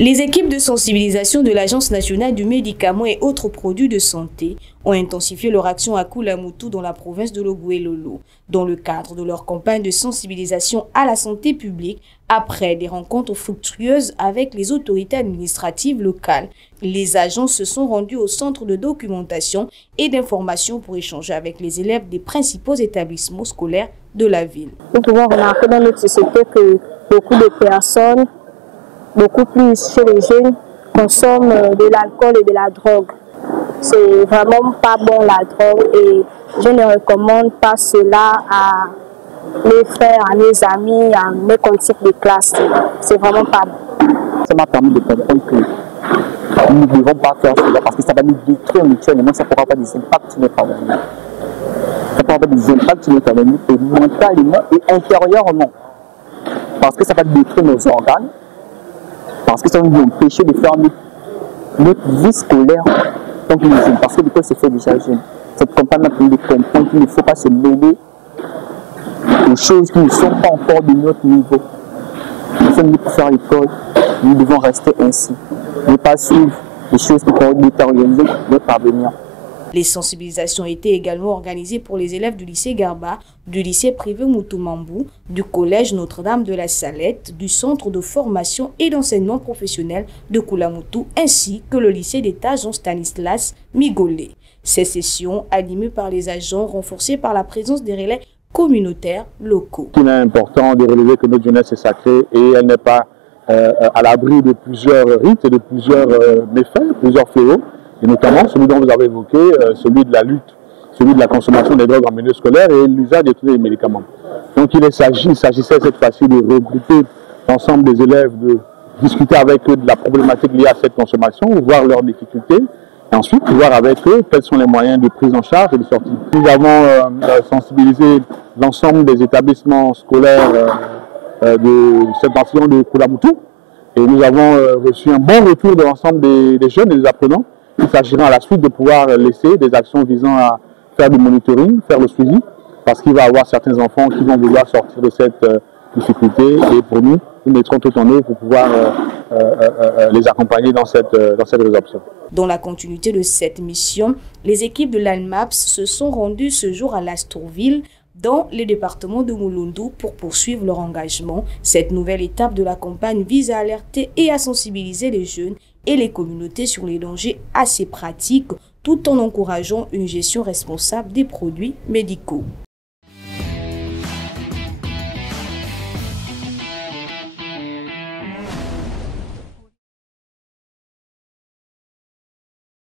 Les équipes de sensibilisation de l'Agence nationale du médicament et autres produits de santé ont intensifié leur action à Koulamoutou dans la province de Logoué-Lolo, dans le cadre de leur campagne de sensibilisation à la santé publique après des rencontres fructueuses avec les autorités administratives locales. Les agents se sont rendus au centre de documentation et d'information pour échanger avec les élèves des principaux établissements scolaires de la ville. Nous pouvons remarquer dans notre société que beaucoup de personnes, beaucoup plus chez les jeunes, consomment de l'alcool et de la drogue. C'est vraiment pas bon la drogue et je ne recommande pas cela à mes frères, à mes amis, à mes collègues de classe. C'est vraiment pas bon. Ça m'a permis de comprendre que nous ne devons pas faire cela parce que ça va nous détruire mutuellement, ça ne pourra pas des impacts sur notre avenir. Ça ne pourra pas des impacts sur notre avenir et mentalement et intérieurement. Parce que ça va détruire nos organes, parce que ça va nous empêcher de faire notre vie scolaire tant que nous sommes. Parce que l'école se fait déjà jeune. Cette campagne a permis de comprendre qu'il ne faut pas se mêler aux choses qui ne sont pas encore de notre niveau. Nous sommes venus pour faire l'école, nous devons rester ainsi. Ne pas suivre les choses qui peuvent détériorer notre avenir. Les sensibilisations étaient également organisées pour les élèves du lycée Garba, du lycée privé Moutoumambou, du collège Notre-Dame de la Salette, du centre de formation et d'enseignement professionnel de Koulamoutou, ainsi que le lycée d'État Jean-Stanislas Migolé. Ces sessions, animées par les agents, renforcées par la présence des relais communautaires locaux. Il est important de relever que notre jeunesse est sacrée et elle n'est pas à l'abri de plusieurs rites et de plusieurs méfaits, plusieurs fléaux. Et notamment celui dont vous avez évoqué, celui de la lutte, celui de la consommation des drogues en milieu scolaire et l'usage de tous les médicaments. Donc il s'agissait cette fois-ci de regrouper l'ensemble des élèves, de discuter avec eux de la problématique liée à cette consommation, voir leurs difficultés, et ensuite voir avec eux quels sont les moyens de prise en charge et de sortie. Nous avons sensibilisé l'ensemble des établissements scolaires de cette partie de Koulamoutou, et nous avons reçu un bon retour de l'ensemble des jeunes et des apprenants. Il s'agira à la suite de pouvoir laisser des actions visant à faire du monitoring, faire le suivi, parce qu'il va y avoir certains enfants qui vont vouloir sortir de cette difficulté. Et pour nous, nous mettrons tout en œuvre pour pouvoir les accompagner dans cette résorption. Dans la continuité de cette mission, les équipes de l'ANMAPS se sont rendues ce jour à Lastourville, dans les départements de Mouloundou pour poursuivre leur engagement. Cette nouvelle étape de la campagne vise à alerter et à sensibiliser les jeunes et les communautés sur les dangers assez pratiques tout en encourageant une gestion responsable des produits médicaux.